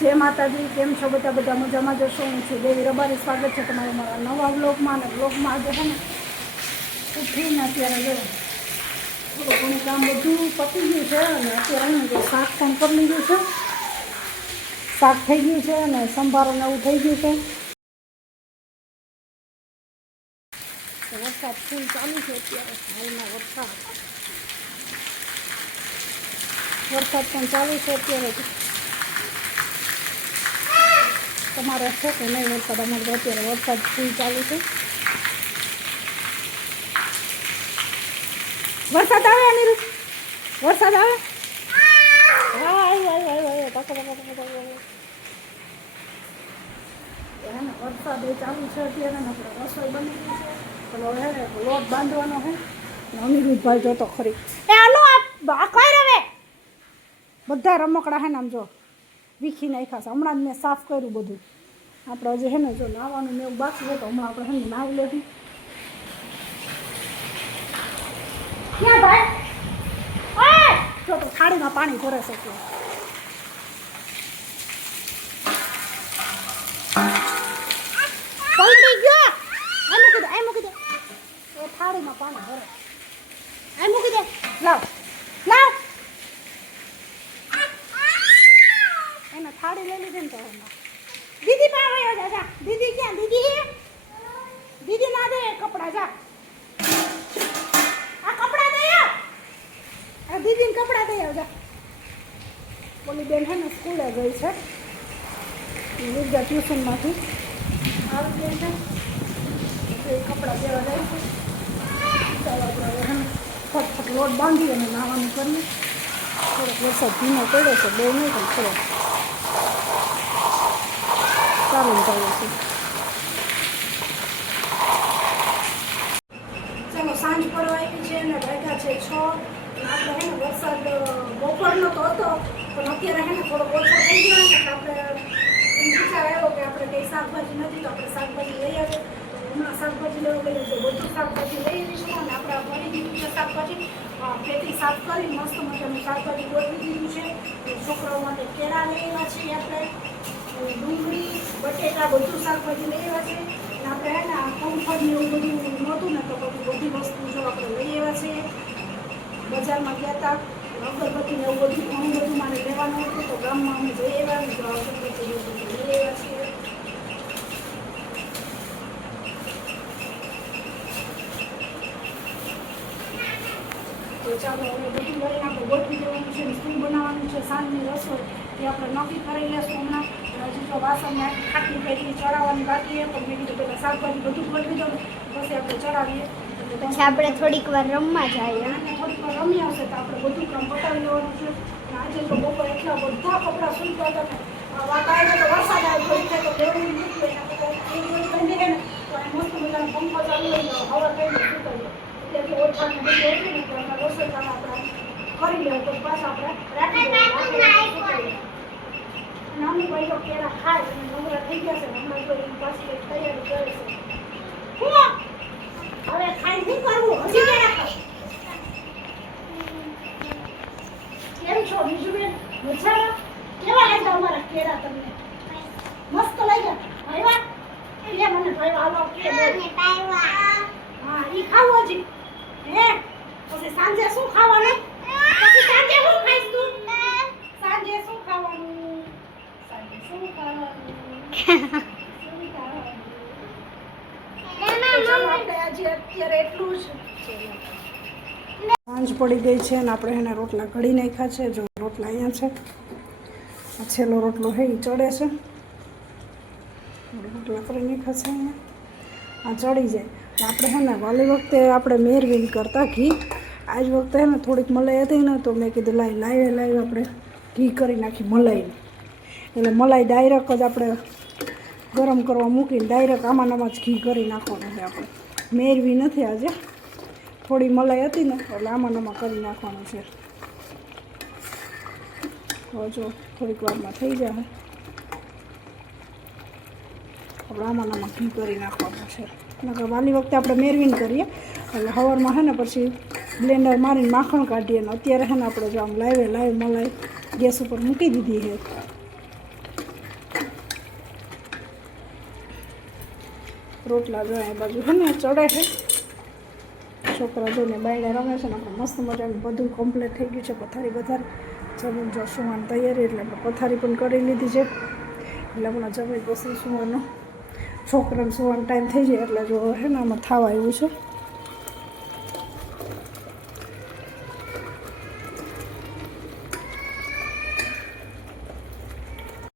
जय माताजी। केम छो बधा? बधा मजामां जशो। हूँ छुं देवी रबारी। स्वागत है तमारुं मारा नवा व्लॉगमां। ने व्लॉगमां आज है ने उठीने अत्यारे जो थोडुं घणुं काम बधुं पती गयुं छे अने अत्यारे जो शाक पण करी लीधुं छे। शाक थई गयुं छे अने संभारो ने एवुं थई गयुं छे। वरसाद फूल चालू छे अत्यारे हालमां वरसाद पण चालू छे अत्यारे। તમારે છે કે નહીં વરસાદ? અમારે તો અત્યારે વરસાદ ફૂલ ચાલુ છે। વરસાદ આવે અનિરુદ્ધ? વરસાદ આવે? હા આવ્યો આવ્યો આવ્યો પાકો વરસાદ એ ચાલુ છે અત્યારે ને આપણે રસોઈ બની ગઈ છે। પેલો હે લોટ બાંધવાનો છે। અનિરુદ્ધભાઈ જોતો ખરી એ આનો આ કઈ રવે બધા રમકડા હે ને આમ જો વીખી નાખ્યા છે। હમણાં જ મેં સાફ કર્યું બધું। આપણે હજી હે ને જો નાવાનું ને એવું બાકી હોય તો હમણાં આપણે હે ને નાહી લેશું। ક્યાં ભાઈ? ઓય જો તો થાળીમાં પાણી ભરે છે કે પલટી ગયો। આ મૂકી દે એ થાળીમાં પાણી ભરે। આ મૂકી દે। લાવ લાવ એને થાળી લઈ લીધી ને તો दीदी पास हो जा जा। दीदी क्या? दीदी दीदी ना दे कपड़ा जा। आ कपड़ा दे आ दीदी ने कपड़ा दे आ जा। बोली बेन है ना स्कूल गई है विद्या ट्यूशन में थी आ गई है तो कपड़ा देवा जाए है। चलो આપણે फटफट लोट बांधी અને નાવાનું કરીએ। થોડોક વરસાદ ધીમો પડ્યો છે, બહુ નહીં પણ થોડો સારું થાય છે। ચાલો સાંજ પડવા આવી છે અને વાગ્યા છે 6। આપણે હે ને વરસાદ બપોરનો તો હતો પણ અત્યારે હે ને થોડો ઓછો થઈ ગયો ને આપણે વિચાર આવ્યો કે આપણે કંઈ શાકભાજી નથી તો આપણે શાકભાજી લઈ આવીએ। તો હમણાં શાકભાજી લેવા ગઈએ છે, બધું શાકભાજી લઈ આવીશું અને આપણે ભરી દીધું છે શાકભાજી। પેટી સાફ કરી મસ્ત મજાનું શાકભાજી ગોઠવી દીધું છે। છોકરાઓ માટે કેળા લઈ આવ્યા છીએ આપણે, ડુંગળી બટેટા બધું શાકભાજી લઈ આવ્યા છે। અને આપણે હે ને કમ્ફર્ટ ને એવું બધું નહોતું ને તો બધી વસ્તુ જો આપણે લઈ આવ્યા છે। બજારમાં ગયા હતા અગરબત્તી ને એવું બધું ઘણું બધું મારે લેવાનું હતું તો ગામમાં અમે જઈ આવ્યા તો અગરબત્તી એવું બધું લઈ આવ્યા છીએ। તો ચાલો હવે બધું લઈને આપણે ગોઠવી દેવાનું છે। શું બનાવવાનું છે સાંજની રસોઈ એ આપણે નક્કી કરી લેશું હમણાં। હજી તો વાસણને આખી ખાટલી પેટી ચડાવવાની બાકી છે પણ મેં કીધું પહેલાં શાકભાજી બધું ગોઠવી દઉં પછી આપણે ચડાવીએ। પછી આપણે થોડીક વાર રમવા જઈએ અને થોડીક વાર રમી આવશે તો આપણે બધું કામ પતાવી લેવાનું છે। આજે તો બપોર એટલા બધા કપડાં સૂકવા હતા ને વાતાવરણ તો વરસાદ આવ્યો હોય છે તો લેવું નીકળે ઠંડી રહે ને તો મસ્ત મજાનો પંખો ચાલુ હોય હવા કઈ સૂકાઈ એટલે ઓછાને બધી હતી ને તો આપણે રસોઈ કામ આપણે કરી લે તો પાછા આપણે રાખી નાની ભાઈ તો કેળા ખાય અને નવરા થઈ ગયા છે હમણાં તો એની પાછી તૈયારી કરે છે। હવે ખાઈ શું કરવું? હજી કેળા ખાવ? કેમ છો બીજુબેન? મજામાં? કેવા લાગ્યા અમારા કેળા તમને? મસ્ત લાગ્યા? ભાઈવા એ મને ભાઈવા હાલો કે હા ઈ ખાવું હજી હે? પછી સાંજે શું ખાવાનું? પછી સાંજે શું ખાઈશ તું? સાંજે શું ખાવાનું? સાંજે શું ખાવાનું? સાંજ પડી ગઈ છે અને આપણે એને રોટલા ઘડી નાખ્યા છે। જો રોટલા અહીંયા છે, આ છેલ્લો રોટલો હે એ ચડે છે। રોટલા કરી નાખ્યા છે અહીંયા, આ ચડી જાય આપણે હે ને વાલી વખતે આપણે મેરવીન કરતા ઘી। આજ વખતે હે ને થોડીક મલાઈ હતી ને તો મેં કીધું લાઈવ આપણે ઘી કરી નાખી મલાઈને। એટલે મલાઈ ડાયરેક્ટ જ આપણે ગરમ કરવા મૂકીને ડાયરેક્ટ આમાં જ ઘી કરી નાખવાનું છે। આપણે મેરવી નથી આજે, થોડી મલાઈ હતી ને એટલે આમાં કરી નાખવાનું છે। હવે જો થોડીક વારમાં થઈ જાય આપણે આમાં ઘી કરી નાખવાનું છે। નકર વાલી વખતે આપણે મેરવીને કરીએ એટલે સવારમાં છે ને પછી બ્લેન્ડર મારીને માખણ કાઢીએ ને અત્યારે છે ને આપણે જો આમ લાઈવ મલાઈ ગેસ ઉપર મૂકી દીધી છે રોટલા જો એ બાજુ છે ને ચડે છે. છોકરા જોઈને બાયડા રમે છે ને આપણે મસ્ત મજાનું બધું કમ્પ્લીટ થઈ ગયું છે. પથારી જમીન જો સુવાની તૈયારી એટલે આપણે પથારી પણ કરી લીધી છે. એટલે હમણાં જમીન પછી સુવાનો છોકરાને સુવાનો ટાઈમ થઈ જાય એટલે જો હે ને આમાં થવા આવ્યું છે.